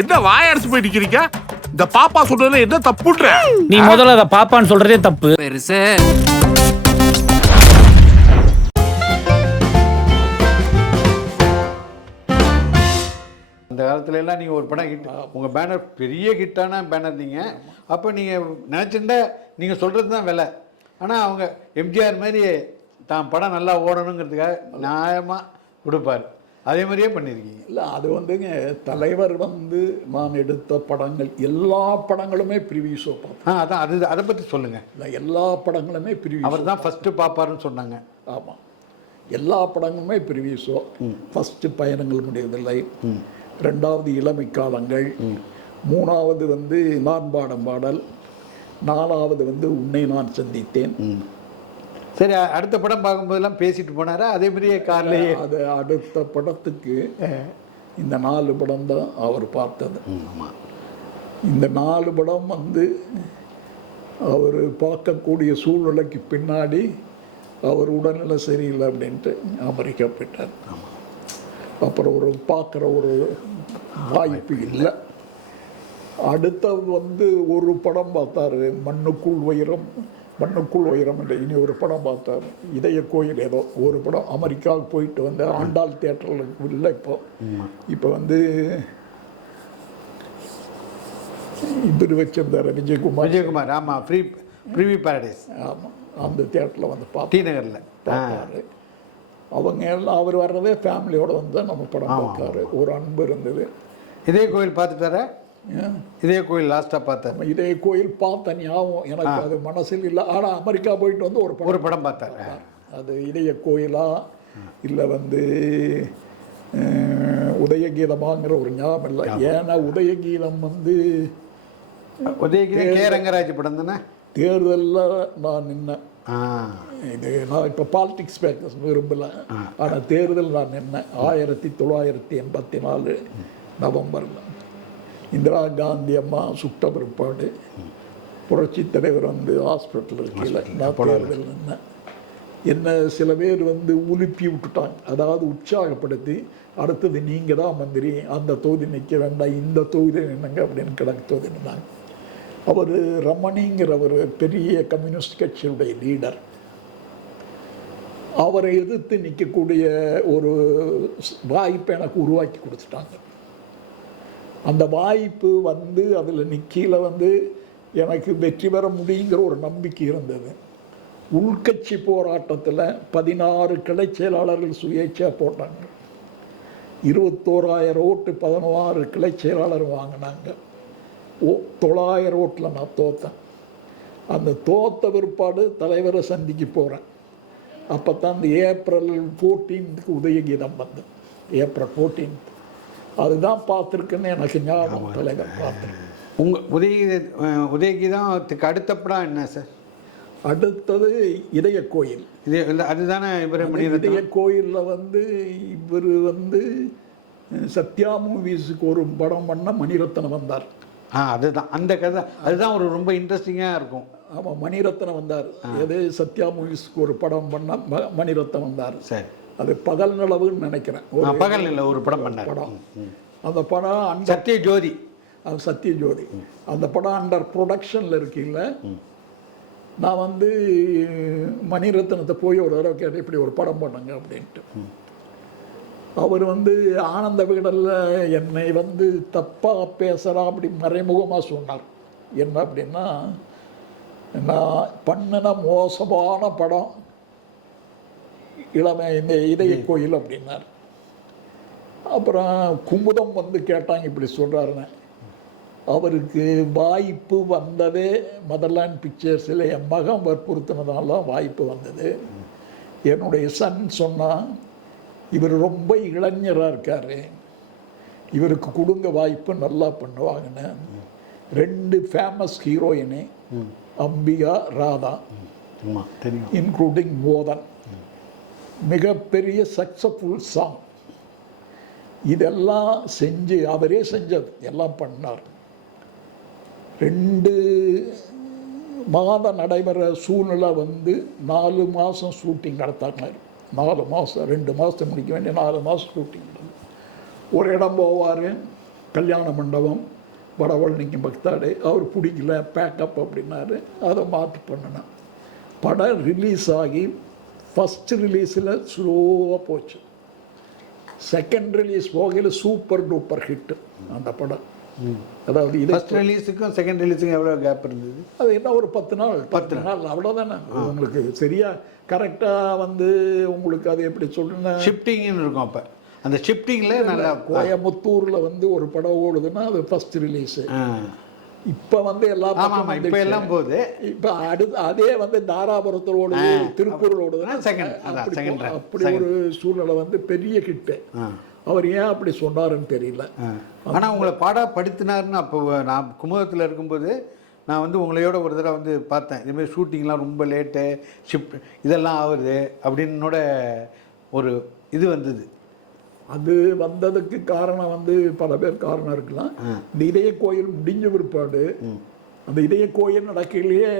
என்ன வாயடிச்சு போய் நிக்கிறீங்க? இந்த பாப்பா சொல்றதுல என்ன தப்புன்ற? நீ முதல்ல அதை பாப்பான்னு சொல்றதே தப்பு. பெருசு. அந்த காலத்துல எல்லாம் நீங்கள் ஒரு படம் ஹிட், உங்கள் பேனர் பெரிய ஹிட்டான பேனர் நீங்கள். அப்போ நீங்கள் நினச்சிருந்தா நீங்கள் சொல்கிறது தான் விலை. ஆனால் அவங்க எம்ஜிஆர் மாதிரி தான் படம் நல்லா ஓடணுங்கிறதுக்காக நியாயமாக கொடுப்பார். அதே மாதிரியே பண்ணியிருக்கீங்க. இல்லை, அது வந்துங்க தலைவர் நான் எடுத்த படங்கள் எல்லா படங்களுமே ப்ரிவியூ ஷோ பார்த்தேன். அதான் அதை பற்றி சொல்லுங்கள். இல்லை, எல்லா படங்களுமே ப்ரிவியூ. அவர் தான் ஃபஸ்ட்டு பார்ப்பாருன்னு சொன்னாங்க. ஆமாம், எல்லா படங்களுமே ப்ரிவியூ ஷோ. ஃபஸ்ட்டு பயணங்கள் முடிவதில்லை, ரெண்டாவது இளமை காலங்கள், மூணாவது நான் பாடும் பாடல், நாலாவது உன்னை நான் சந்தித்தேன். சரி, அடுத்த படம் பார்க்கும்போதெல்லாம் பேசிட்டு போனாரா அதே மாதிரியே கார்லேயே? அது அடுத்த படத்துக்கு இந்த 4 படம் தான் அவர் பார்த்தது. இந்த 4 படம் அவர் பார்க்கக்கூடிய சூழ்நிலைக்கு பின்னாடி அவர் உடல்நிலை சரியில்லை அப்படின்ட்டு அமெரிக்கா போயிட்டார். அப்புறம் பார்க்குற ஒரு வாய்ப்பு இல்லை. அடுத்தது ஒரு படம் பார்த்தாரு, மண்ணுக்குள் உயரம் என்ற இனி ஒரு படம் பார்த்தார். இதய கோயில் ஏதோ ஒரு படம் அமெரிக்காவுக்கு போயிட்டு ஆண்டாள் தியேட்டரில் இல்லை. இப்போ இவர் வச்சிருந்தார் விஜயகுமார். ஆமாம், ப்ரீவியூ பாரடைஸ். ஆமாம், அந்த தியேட்டரில் டி நகரில் பார்த்தாரு. அவங்க எல்லாம் அவர் வர்றதே ஃபேமிலியோடு நம்ம படம் பார்த்தாரு. ஒரு அன்பு இருந்தது. இதே கோயில் பார்த்துட்டாரா? இதே கோயில் லாஸ்ட்டாக பார்த்தேன். இதே கோயில் பார்த்த ஞாபகம் எனக்கு அது மனசில் இல்லை. ஆனால் அமெரிக்கா போயிட்டு ஒரு படம் பார்த்தாரு. அது இதய கோயிலா இல்லை உதயகீதமாங்கிற ஒரு ஞாபகம் இல்லை. ஏன்னா உதயகீதம் உதயகீதம் கே ரங்கராஜ் படம் தானே. தேர்தலில் நான் நின்னேன். இது நான் இப்போ பாலிடிக்ஸ் பேக்க விரும்பலை. ஆனால் தேர்தல் நான் நின்னேன் 1984 நவம்பரில். இந்திரா காந்தி அம்மா சுட்ட பிற்பாடு புரட்சி தலைவர் ஹாஸ்பிட்டல் இருக்கையில் நான் தேர்தல் நின்னேன். என்ன சில பேர் உலுப்பி விட்டுட்டாங்க, அதாவது உற்சாகப்படுத்தி அடுத்தது நீங்கள் தான் மந்திரி, அந்த தொகுதி நிற்க வேண்டாம், இந்த தொகுதி நின்னுங்க அப்படின்னு கிழக்கு தொகுதி நின்னாங்க. அவர் ரமணிங்கிற ஒரு பெரிய கம்யூனிஸ்ட் கட்சியுடைய லீடர். அவரை எதிர்த்து நிற்கக்கூடிய ஒரு வாய்ப்பை எனக்கு உருவாக்கி கொடுத்துட்டாங்க. அந்த வாய்ப்பு அதில் நிற்கையில் எனக்கு வெற்றி பெற முடியுங்கிற ஒரு நம்பிக்கை இருந்தது. உள்கட்சி போராட்டத்தில் 16 கிளை செயலாளர்கள் சுயேட்சையாக போட்டாங்க. 21,000 ஓட்டு 16 கிளை செயலாளர் வாங்கினாங்க. 900 ஓட்டில் நான் தோற்றேன். அந்த தோற்ற பிற்பாடு தலைவரை சந்திக்க போகிறேன். அப்போ தான் அந்த April 14 உதயகீதம் April 14 அதுதான் பார்த்துருக்குன்னு எனக்கு ஞாபகம். தலைவர் பார்த்துருக்கேன். உங்கள் உதயகீதத்துக்கு அடுத்த படம் என்ன சார்? அடுத்தது இதய கோயில். அதுதானே இதய கோயிலில் இவர் சத்யா மூவிஸுக்கு ஒரு படம் பண்ண மணிரத்னம் வந்தார். அதுதான் அந்த கதை. அதுதான் ஒரு ரொம்ப இன்ட்ரெஸ்டிங்காக இருக்கும். ஆமாம், மணிரத்னம் வந்தார். எது சத்யா மூவிஸ்க்கு ஒரு படம் பண்ண மணிரத்னம் வந்தார். சரி, அது பகல் நிலவுன்னு நினைக்கிறேன். பகல் நிலவு ஒரு படம் பண்ணார். அந்த படம் சத்யஜோதி. அது சத்யஜோதி. அந்த படம் அண்டர் ப்ரொடக்ஷனில் இருக்கீங்கள. நான் மணிரத்னத்தை போய் ஒரு தடவை கேட்டேன், இப்படி ஒரு படம் பண்ணுங்க அப்படின்ட்டு. அவர் ஆனந்த விகடனில் என்னை தப்பாக பேசுகிறான் அப்படி மறைமுகமாக சொன்னார். என்ன அப்படின்னா, நான் பண்ணின மோசமான படம் இளமை இந்த இதய கோயில் அப்படின்னார். அப்புறம் குமுதம் கேட்டாங்க இப்படி சொல்கிறாருன்னு. அவருக்கு வாய்ப்பு வந்ததே மதர்லேண்ட் பிக்சர்ஸில் என் மகன் வற்புறுத்தினதால வாய்ப்பு வந்தது. என்னுடைய சன் சொன்னால், இவர் ரொம்ப இளைஞராக இருக்கார், இவருக்கு கொடுங்க வாய்ப்பு, நல்லா பண்ணுவாங்கன்னு. 2 famous heroine Ambika Radha, including மோதன், மிகப்பெரிய சக்ஸஸ்ஃபுல் சாங். இதெல்லாம் அவரே செஞ்சது, எல்லாம் பண்ணார். 2 மாதம் நடைபெற சூழ்நிலை 4 மாதம் ஷூட்டிங் நடத்தாங்க. 4 மாதம், 2 மாதத்தை முடிக்க வேண்டிய 4 மாதம் ஷூட்டிங். ஒரு இடம் போவார், கல்யாண மண்டபம் வடவழனிக்கு பக்தாடு, அவர் பிடிக்கல பேக்கப் அப்படின்னாரு, அதை மாற்றி பண்ணினேன். படம் ரிலீஸ் ஆகி ஃபஸ்ட் ரிலீஸில் ஸ்லோவாக போச்சு, செகண்ட் ரிலீஸ் போகையில் சூப்பர் டூப்பர் ஹிட்டு அந்த படம். அதாவது இது ஃபர்ஸ்ட் ரிலீஸுக்கும் செகண்ட் ரிலீஸுக்கும் எவ்வளோ கேப் இருந்தது? அது என்ன ஒரு 10 நாள் அவ்வளோதானே. உங்களுக்கு சரியா கரெக்டாக வந்து உங்களுக்கு அது எப்படி சொல்லுன்னா ஷிஃப்டிங்னு இருக்கும். அப்போ அந்த ஷிஃப்டிங்கில் நல்லா கோயம்புத்தூரில் வந்து ஒரு படம் ஓடுதுன்னா அது ஃபர்ஸ்ட் ரிலீஸு. இப்போ வந்து இப்போ எல்லாம் போகுது. இப்போ அதே வந்து தாராபுரத்தில் ஓடுது, திருப்பூரில் ஓடுதுன்னா செகண்ட் அப்படி ஒரு சூழ்நிலை வந்து பெரிய ஹிட்டு. அவர் ஏன் அப்படி சொன்னாருன்னு தெரியல. ஆனால் உங்களை பாடப்படுத்தினாருன்னு அப்போ நான் குமுதத்தில் இருக்கும்போது நான் வந்து உங்களையோட ஒரு தடவை வந்து பார்த்தேன். இதுமாதிரி ஷூட்டிங்லாம் ரொம்ப லேட்டு, ஷிஃப்ட் இதெல்லாம் ஆகுது அப்படின்னோட ஒரு இது வந்தது. அது வந்ததுக்கு காரணம் வந்து பல பேர் காரணம் இருக்கலாம். இந்த இதய கோயில் முடிஞ்ச பிற்பாடு அந்த இதய கோயில் நடக்கையிலேயே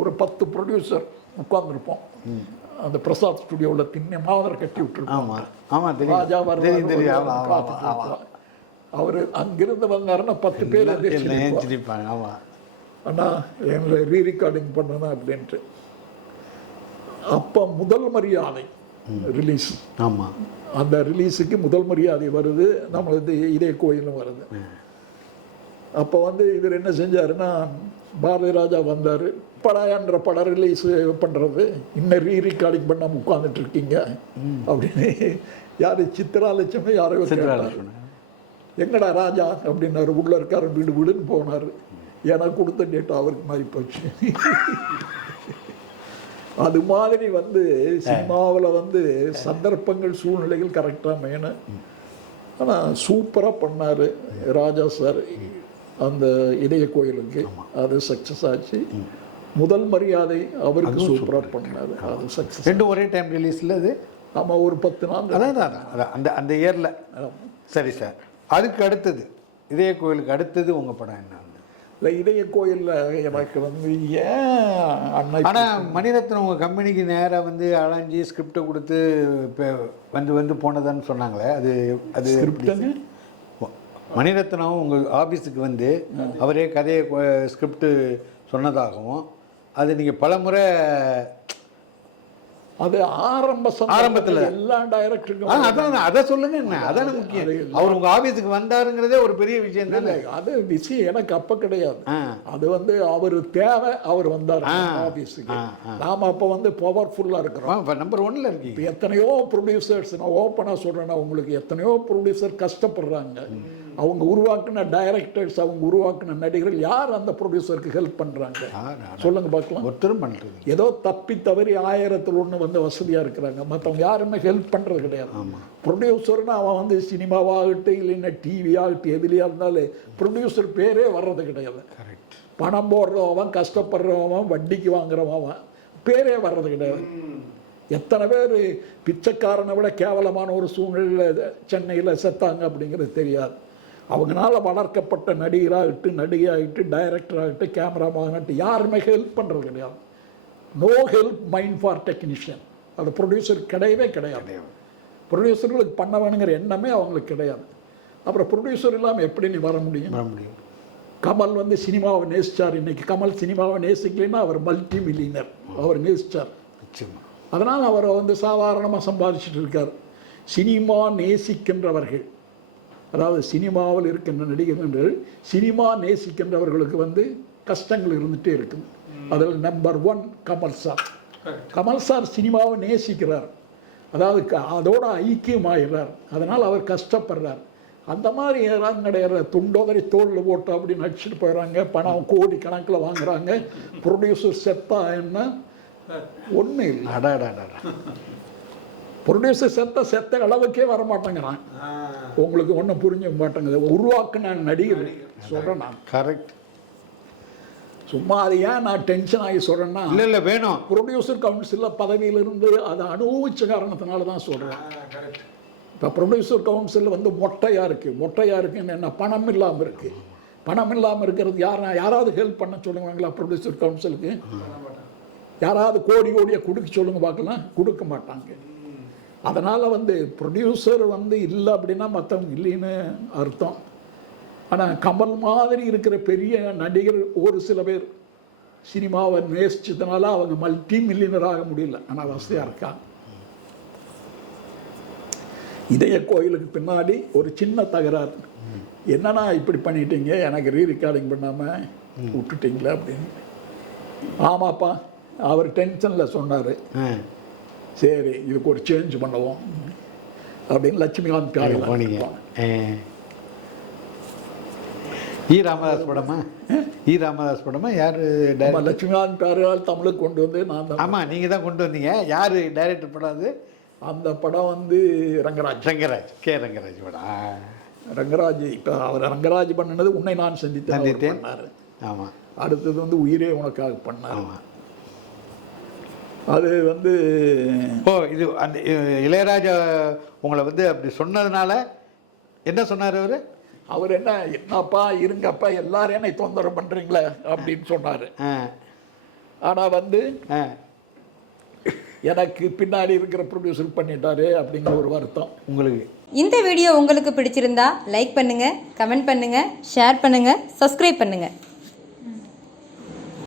ஒரு 10 ப்ரொடியூசர் உட்கார்ந்துருப்போம். அந்த பிரசாத் ஸ்டுடியோவில் திண்ணை மாதரை கட்டி விட்டுருப்போம். ராஜா வருவார், அவர் அங்கிருந்து வந்தாருன்னா 10 பேர் அண்ணா எங்களை ரீரெக்கார்டிங் பண்ணணும் அப்படின்ட்டு. அப்போ முதல் மரியாதை ரிலீஸ். ஆமாம், அந்த ரிலீஸுக்கு முதல் மரியாதை வருது, நம்மளது இதே கோயிலும் வருது. அப்போ வந்து இவர் என்ன செஞ்சாருன்னா, பாரதி ராஜா வந்தார், படாயன்ற படம் ரிலீஸ் பண்ணுறது, இன்னும் ரீரெக்கார்டிங் பண்ணாமல் உட்காந்துட்டு இருக்கீங்க அப்படின்னு யார் சித்ரா லட்சுமி யாரோ கேட்டார். எங்கடா ராஜா அப்படின்னாரு. உள்ளே இருக்காரு, வீடு வீடுன்னு போனார். ஏன்னா கொடுத்த டேட்டா அவருக்கு மாறி போச்சு. அது மாதிரி வந்து சினிமாவில் வந்து சந்தர்ப்பங்கள் சூழ்நிலைகள் கரெக்டாக மெயினாக. ஆனால் சூப்பராக பண்ணார் ராஜா சார் அந்த இதய கோயிலுக்கு. அது சக்ஸஸ் ஆச்சு. முதல் மரியாதை அவருக்கு சூப்பராக பண்ணார், அது சக்ஸஸ். ரெண்டும் ஒரே டைம் ரிலீஸில் அது. ஆமாம், ஒரு 10 நாள். அதான் அந்த அந்த இயரில். சரி சார், அதுக்கு அடுத்தது இதய கோயிலுக்கு அடுத்தது உங்கள் படம் என்ன? இல்லை, இதய கோயிலில் எனக்கு வந்து ஏன் அண்ணா. ஆனால் மணிரத்னம் உங்கள் கம்பெனிக்கு நேராக வந்து அலைஞ்சி ஸ்கிரிப்டை கொடுத்து இப்போ வந்து போனதான்னு சொன்னாங்களே, அது அது ஸ்கிரிப்டுன்னு மணிரத்னம் உங்கள் ஆஃபீஸுக்கு வந்து அவரே கதையை ஸ்கிரிப்டு சொன்னதாகவும், அது நீங்கள் பல முறை அது ஆரம்பத்தில் எல்லா டைரக்டருக்கும் அதான் அதை சொல்லுங்க. என்ன அதான முக்கியம். அவர் உங்க ஆபீஸுக்கு வந்தாருங்கிறதே ஒரு பெரிய விஷயம் தானே. அது விஷயம் எனக்கு அப்ப கிடையாது. அது வந்து அவர் தேவை, அவர் வந்தார் ஆபீஸுக்கு. நாம அப்ப வந்து பவர்ஃபுல்லா இருக்கிறோம், நம்பர் 1ல இருக்கீங்க. எத்தனையோ ப்ரொடியூசர்ஸ், நான் ஓப்பனா சொல்றேன்னா உங்களுக்கு, எத்தனையோ ப்ரொடியூசர் கஷ்டப்படுறாங்க. அவங்க உருவாக்குன டைரக்டர்ஸ், அவங்க உருவாக்குன நடிகர்கள் யார் அந்த ப்ரொடியூசருக்கு ஹெல்ப் பண்ணுறாங்க சொல்லுங்க பார்க்கலாம். ஒருத்தரும் பண்ணுறது. ஏதோ தப்பி தவறி 1000ல் 1 வந்து வசதியாக இருக்கிறாங்க, மற்றவங்க யாருமே ஹெல்ப் பண்ணுறது கிடையாது. ப்ரொடியூசர்னு அவன் வந்து சினிமாவாகட்டும் இல்லைன்னா டிவி ஆகட்டும் எதுலையாக இருந்தாலும் ப்ரொடியூசர் பேரே வர்றது கிடையாது. பணம் போடுறவன், கஷ்டப்படுறவன், வட்டிக்கு வாங்குறவன் பேரே வர்றது கிடையாது. எத்தனை பேர் பிச்சைக்காரனை விட கேவலமான ஒரு சூழ்நிலையில் சென்னையில் செத்தாங்க அப்படிங்கிறது தெரியாது. அவங்களால வளர்க்கப்பட்ட நடிகராகட்டும், நடிகையாகட்டு, டைரக்டராகட்டும், கேமராமாகட்டும் யாருமே ஹெல்ப் பண்ணுறது கிடையாது. No help mind for technician. அது ப்ரொடியூசர் கிடையவே கிடையாது. ப்ரொடியூசர்களுக்கு பண்ண வேணுங்கிற எண்ணமே அவங்களுக்கு கிடையாது. அப்புறம் ப்ரொடியூசர் இல்லாமல் எப்படி நீ வர முடியும்? கமல் வந்து சினிமாவை நேசித்தார். இன்றைக்கி கமல் சினிமாவை நேசிக்கலைன்னா அவர் மல்டி மில்லியனர். அவர் நேசித்தார், அதனால் அவரை வந்து சாதாரணமாக சம்பாதிச்சுட்டு இருக்கார். சினிமா நேசிக்கின்றவர்கள், அதாவது சினிமாவில் இருக்கின்ற நடிகர்கள், சினிமா நேசிக்கின்றவர்களுக்கு வந்து கஷ்டங்கள் இருந்துகிட்டே இருக்குது. அதில் number 1 Kamal sir. Kamal sir சினிமாவை நேசிக்கிறார், அதாவது அதோட ஐக்கியமாகிறார், அதனால் அவர் கஷ்டப்படுறார். அந்த மாதிரி கிடையாது. துண்டோதரை தோளில் போட்டு அப்படி நடிச்சுட்டு போயிடறாங்க, பணம் கோடி கணக்கில் வாங்குறாங்க. ப்ரொடியூசர் செத்தா என்ன ஒன்றும் இல்லை. ப்ரொடியூசர் செத்த அளவுக்கே வர மாட்டேங்கிறான். உங்களுக்கு ஒன்றும் புரிஞ்ச மாட்டேங்குது. உருவாக்குன நடிகர் சொல்கிறேன் நான். கரெக்ட். சும்மா அது ஏன் நான் டென்ஷன் ஆகி சொல்கிறேன்னா, இல்லை வேணும். ப்ரொடியூசர் கவுன்சிலில் பதவியிலிருந்து அதை அனுபவிச்ச காரணத்தினால தான் சொல்கிறேன். இப்போ ப்ரொடியூசர் கவுன்சில் வந்து மொட்டையாக இருக்குன்னு என்ன, பணம் இல்லாமல் இருக்குது. பணம் இல்லாமல் இருக்கிறது யாராவது ஹெல்ப் பண்ண சொல்லுவாங்களா ப்ரொடியூசர் கவுன்சிலுக்கு? யாராவது கோடியை கொடுக்க சொல்லுங்க பார்க்கலாம், கொடுக்க மாட்டாங்க. அதனால் வந்து ப்ரொடியூசர் வந்து இல்லை அப்படின்னா மற்றவங்க இல்லைன்னு அர்த்தம். ஆனால் கமல் மாதிரி இருக்கிற பெரிய நடிகர் ஒரு சில பேர் சினிமாவை நேசிச்சதுனால அவங்க மல்டி மில்லியனர் ஆக முடியல, ஆனால் வசதியாக இருக்காங்க. இதய கோயிலுக்கு பின்னாடி ஒரு சின்ன தகராறு, என்னன்னா இப்படி பண்ணிட்டீங்க, எனக்கு ரீரெக்கார்டிங் பண்ணாமல் விட்டுட்டீங்களே அப்படின்னு. ஆமாப்பா, அவர் டென்ஷனில் சொன்னார், சரி இதுக்கு ஒரு சேஞ்ச் பண்ணுவோம் அப்படின்னு லட்சுமிகாந்த் காலையில் போனீங்க. ஈ ராமதாஸ் படமா? ஈ ராமதாஸ் படமா? யார் டைரக்டர்? லட்சுமிகாந்த் காரையால் தமிழுக்கு கொண்டு வந்து நான் தான். ஆமாம், நீங்கள் தான் கொண்டு வந்தீங்க. யார் டைரக்டர் படம் அது? அந்த படம் வந்து ரங்கராஜ். கே ரங்கராஜ் படம். ரங்கராஜ் இப்போ அவர் ரங்கராஜ் பண்ணினது உன்னை நான் சந்தித்தேன் பண்ணார். ஆமாம். அடுத்தது வந்து உயிரே உனக்காக பண்ணார். ஆமாம். அது வந்து இது அந்த இளையராஜா உங்களை வந்து அப்படி சொன்னதுனால என்ன சொன்னார் அவர்? அவர் என்னப்பா இருங்கப்பா எல்லாரும் என்னை தொந்தரவு பண்ணுறீங்களே அப்படின்னு சொன்னார். ஆனால் வந்து எனக்கு பின்னாடி இருக்கிற ப்ரொடியூசர் பண்ணிட்டாரு அப்படிங்கிற ஒரு வருத்தம் உங்களுக்கு. இந்த வீடியோ உங்களுக்கு பிடிச்சிருந்தா லைக் பண்ணுங்க, கமெண்ட் பண்ணுங்க, ஷேர் பண்ணுங்க, சப்ஸ்கிரைப் பண்ணுங்க.